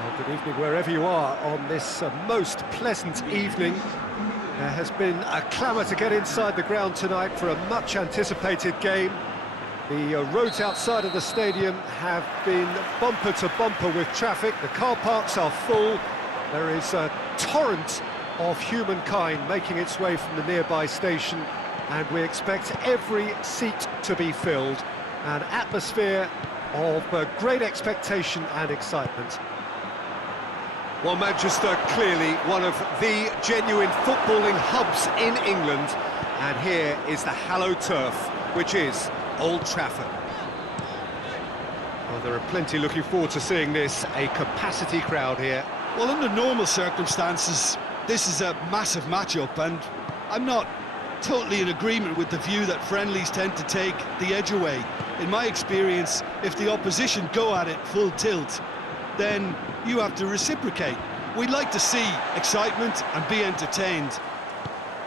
Well, good evening wherever you are on this most pleasant evening. There has been a clamour to get inside the ground tonight for a much-anticipated game. The roads outside of the stadium have been bumper to bumper with traffic. The car parks are full. There is a torrent of humankind making its way from the nearby station, and we expect every seat to be filled. An atmosphere of great expectation and excitement. Well, Manchester, clearly one of the genuine footballing hubs in England, and here is the hallowed turf, which is Old Trafford. Well, there are plenty looking forward to seeing this, a capacity crowd here. Well, under normal circumstances, this is a massive matchup, and I'm not totally in agreement with the view that friendlies tend to take the edge away. In my experience, if the opposition go at it full tilt, then you have to reciprocate. We'd like to see excitement and be entertained,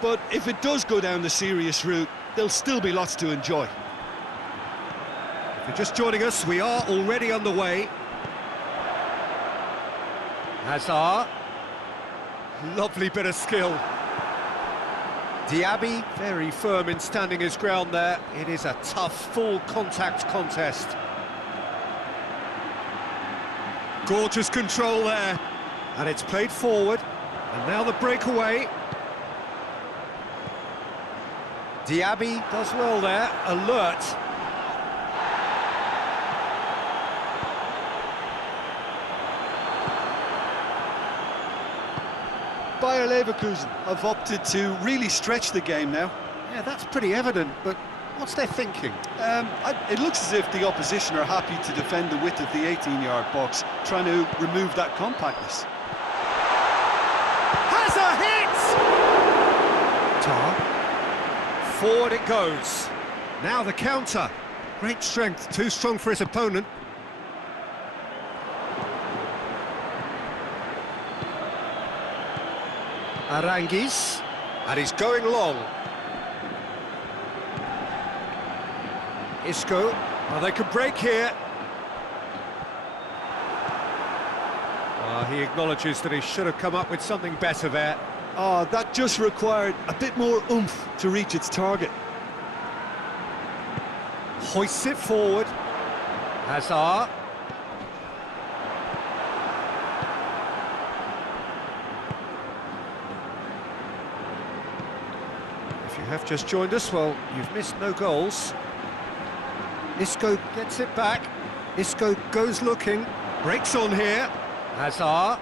but if it does go down the serious route, there'll still be lots to enjoy. If you're just joining us, we are already underway. Hazard, lovely bit of skill. Diaby, very firm in standing his ground there. It is a tough, full contact contest. Gorgeous control there, and it's played forward, and now the breakaway. Diaby does well there, alert. Bayer Leverkusen have opted to really stretch the game now. Yeah, that's pretty evident, but what's their thinking? It looks as if the opposition are happy to defend the width of the 18-yard box, trying to remove that compactness. Has a hit! Tar. Forward it goes. Now the counter. Great strength, too strong for his opponent. Aranguis, and he's going long. Isco, well, they could break here. He acknowledges that he should have come up with something better there. Oh, that just required a bit more oomph to reach its target. Hoists it forward. Hazard. If you have just joined us, well, you've missed no goals. Isco gets it back. Isco goes looking. Breaks on here. Hazard.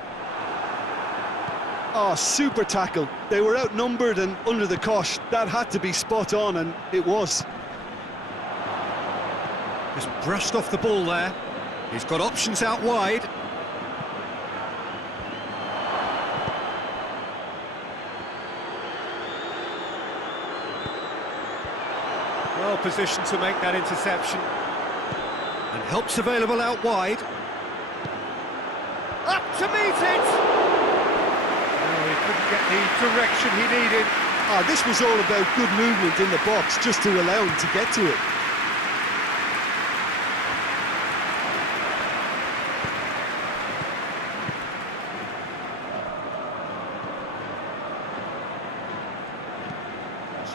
Oh, super tackle. They were outnumbered and under the cosh. That had to be spot on, and it was. Just brushed off the ball there. He's got options out wide. Well positioned to make that interception. And help's available out wide. Up to meet it! Oh, he couldn't get the direction he needed. This was all about good movement in the box, just to allow him to get to it.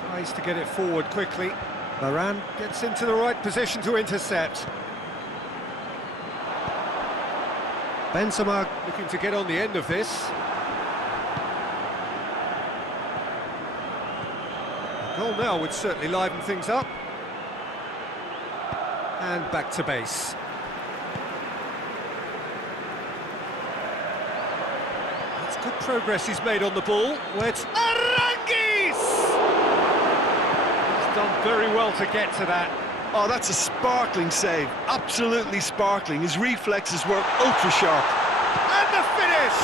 Tries to get it forward quickly. Varane gets into the right position to intercept. Benzema looking to get on the end of this. A goal now would certainly liven things up. And back to base. That's good progress he's made on the ball. Where it's Aranguis! He's done very well to get to that. Oh, that's a sparkling save. Absolutely sparkling. His reflexes were ultra sharp. And the finish!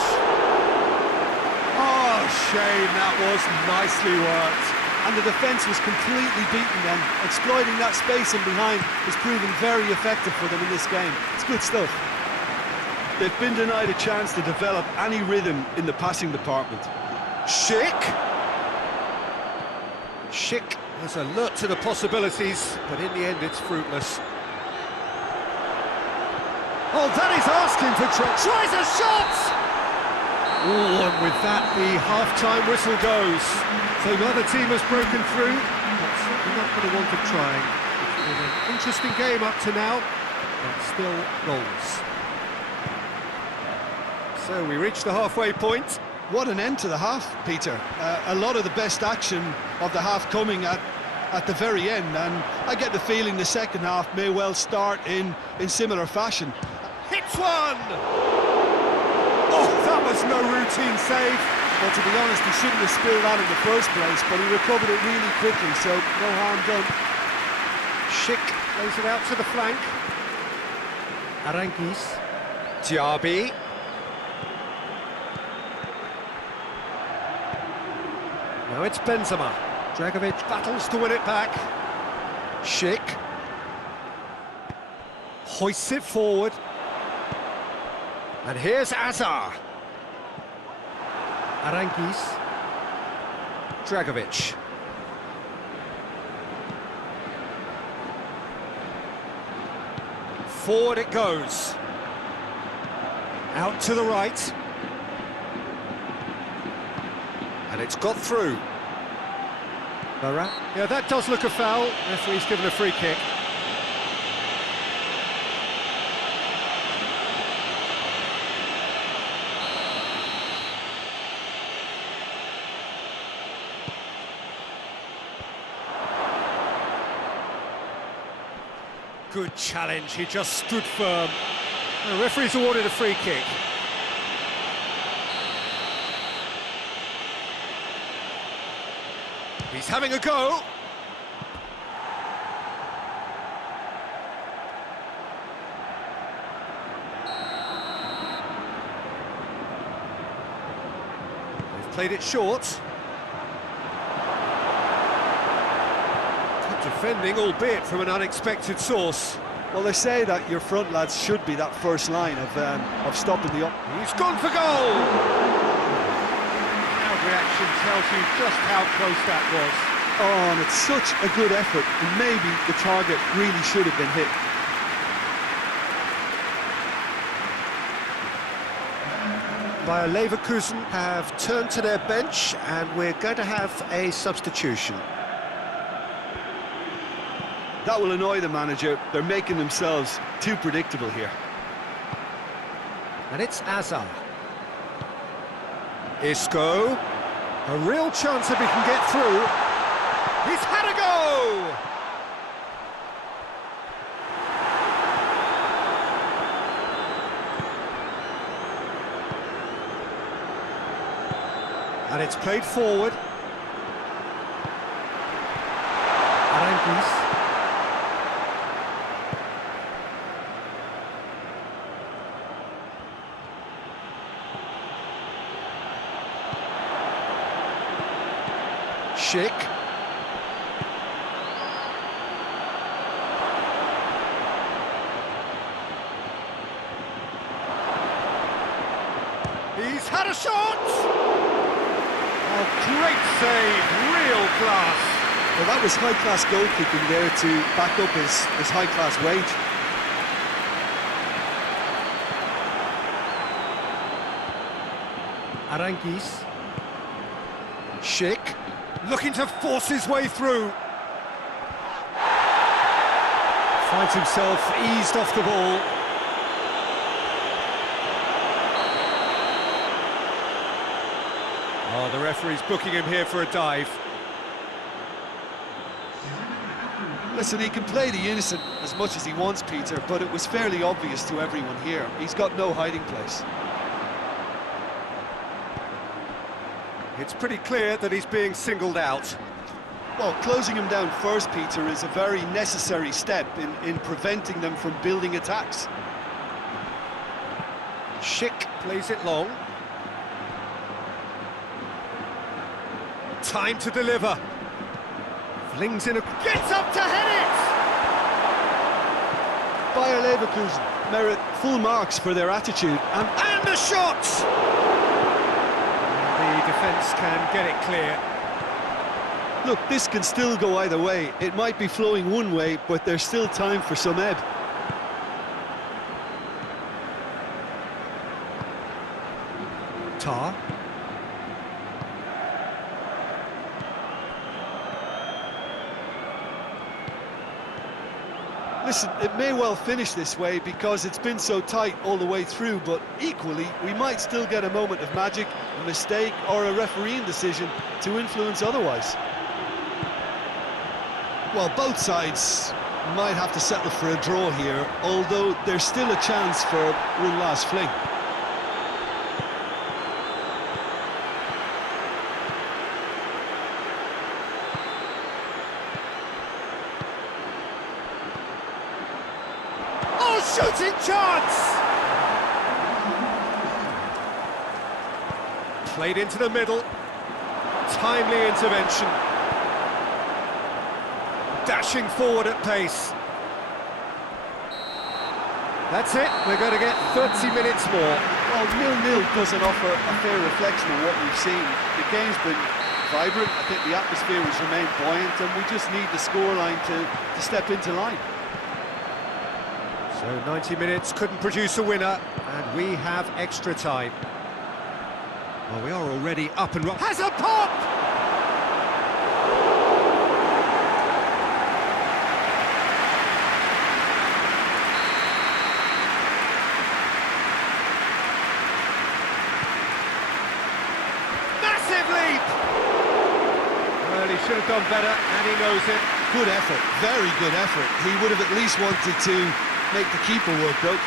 Oh, shame, that was nicely worked. And the defence was completely beaten then. Exploiting that space in behind has proven very effective for them in this game. It's good stuff. They've been denied a chance to develop any rhythm in the passing department. Schick was alert to the possibilities, but in the end it's fruitless. Oh, that is asking for trouble. Tries a shot! Oh, and with that, the half-time whistle goes. So neither team has broken through, but certainly not going to want to try. It's been an interesting game up to now, but still goals. So we reach the halfway point. What an end to the half, Peter. A lot of the best action of the half coming at the very end, and I get the feeling the second half may well start in similar fashion. Hits one! Oh, that was no routine save. Well, to be honest, he shouldn't have spilled that in the first place, but he recovered it really quickly, so no harm done. Schick plays it out to the flank. Arankis. Diaby. Now it's Benzema. Dragovic battles to win it back. Schick. Hoists it forward. And here's Azar. Arankis. Dragovic. Forward it goes. Out to the right. And it's got through. Yeah, that does look a foul. Referee's given a free kick. Good challenge, he just stood firm. The referee's awarded a free kick. He's having a go. They've played it short. Good defending, albeit from an unexpected source. Well, they say that your front lads should be that first line of stopping the... He's gone for goal! Reaction tells you just how close that was. Oh, and it's such a good effort, and maybe the target really should have been hit. Bayer Leverkusen have turned to their bench, and we're going to have a substitution. That will annoy the manager. They're making themselves too predictable here. And it's Azar. Isco. A real chance if he can get through. He's had a go! And it's played forward. Arankis. Schick. He's had a shot! Oh, great save, real class. Well, that was high-class goal-kicking there to back up his high-class wage. Arankis. Schick. Looking to force his way through. Finds himself eased off the ball. Oh, the referee's booking him here for a dive. Listen, he can play the innocent as much as he wants, Peter, but it was fairly obvious to everyone here. He's got no hiding place. It's pretty clear that he's being singled out. Well, closing him down first, Peter, is a very necessary step in preventing them from building attacks. Schick plays it long. Time to deliver. Flings in a... Gets up to head it! Bayer Leverkusen merit full marks for their attitude. And a shot! The defence can get it clear. Look, this can still go either way. It might be flowing one way, but there's still time for some ebb. Tar. Listen, it may well finish this way because it's been so tight all the way through, but equally, we might still get a moment of magic, a mistake, or a refereeing decision to influence otherwise. Well, both sides might have to settle for a draw here, although there's still a chance for one last fling. Shooting chance! Played into the middle. Timely intervention. Dashing forward at pace. That's it, we're going to get 30 minutes more. Well, 0-0 doesn't offer a fair reflection of what we've seen. The game's been vibrant, I think the atmosphere has remained buoyant, and we just need the scoreline to step into line. So 90 minutes couldn't produce a winner, and we have extra time. Well, we are already up and has a pop! Massive leap! Well, he should have done better, and he knows it. Good effort, very good effort. He would have at least wanted to make the keeper work, though.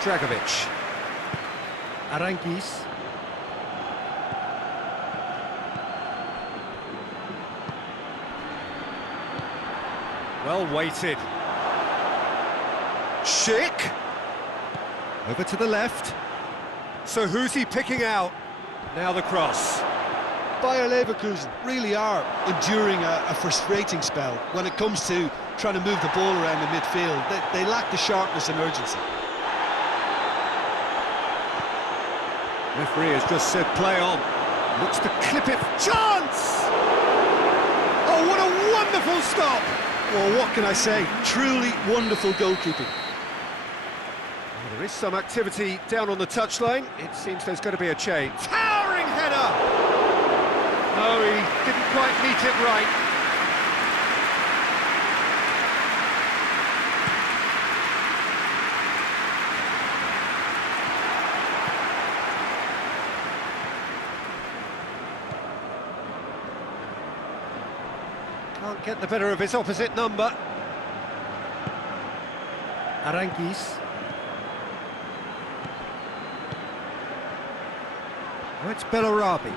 Dragovic. Aranguiz. Well weighted. Schick. Over to the left. So who's he picking out? Now the cross. Bayer Leverkusen really are enduring a frustrating spell when it comes to trying to move the ball around the midfield. They lack the sharpness and urgency. Referee has just said play on. Looks to clip it. Chance! Oh, what a wonderful stop! Well, what can I say? Truly wonderful goalkeeping. Well, there is some activity down on the touchline. It seems there's going to be a change. Towering header! No, he didn't quite meet it right. Can't get the better of his opposite number. Aranguiz. Oh, it's Bellarabi.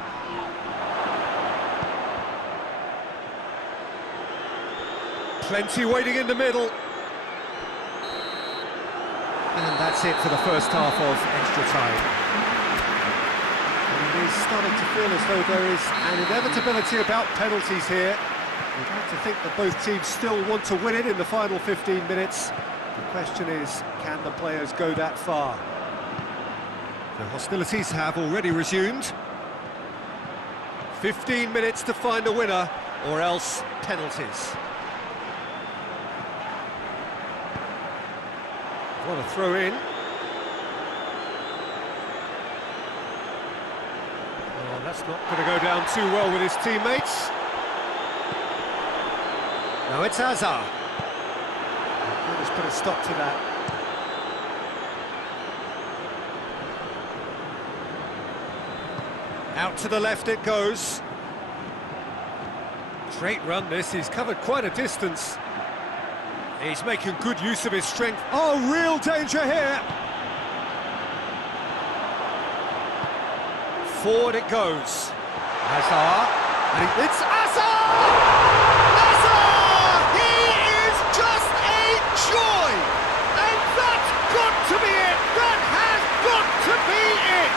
Plenty waiting in the middle. And that's it for the first half of extra time. And it is starting to feel as though there is an inevitability about penalties here. We'd like to think that both teams still want to win it in the final 15 minutes. The question is, can the players go that far? The hostilities have already resumed. 15 minutes to find a winner, or else penalties. What a throw in. Oh, that's not going to go down too well with his teammates. Now it's Hazard. Let's put a stop to that. Out to the left it goes. Great run this, he's covered quite a distance. He's making good use of his strength. Oh, real danger here! Forward it goes. Hazard. And it's Hazard! Hazard! He is just a joy! And that's got to be it! That has got to be it!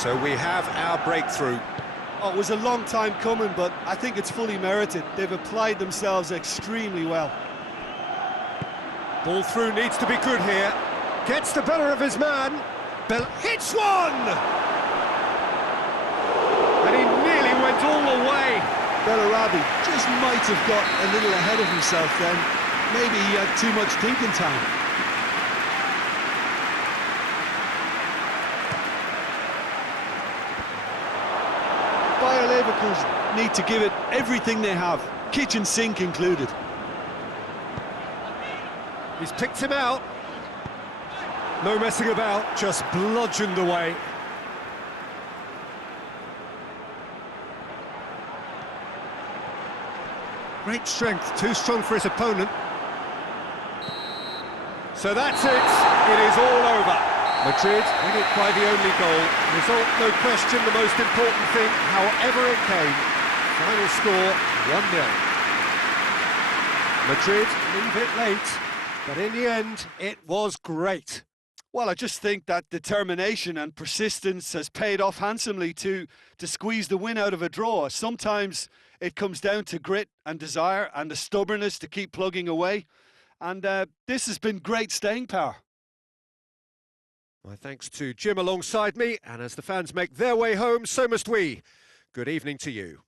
So we have our breakthrough. Oh, it was a long time coming, but I think it's fully merited. They've applied themselves extremely well. Ball through needs to be good here. Gets the better of his man. Bell hits one! And he nearly went all the way. Bellarabi just might have got a little ahead of himself then. Maybe he had too much thinking time. Bayer Leverkusen need to give it everything they have, kitchen sink included. He's picked him out. No messing about, just bludgeoned away. Great strength, too strong for his opponent. So that's it, it is all over. Madrid win it by the only goal. Result, no question, the most important thing, however it came. Final score, 1-0. Madrid leave it late, but in the end, it was great. Well, I just think that determination and persistence has paid off handsomely to squeeze the win out of a draw. Sometimes it comes down to grit and desire and the stubbornness to keep plugging away. And this has been great staying power. My thanks to Jim alongside me, and as the fans make their way home, so must we. Good evening to you.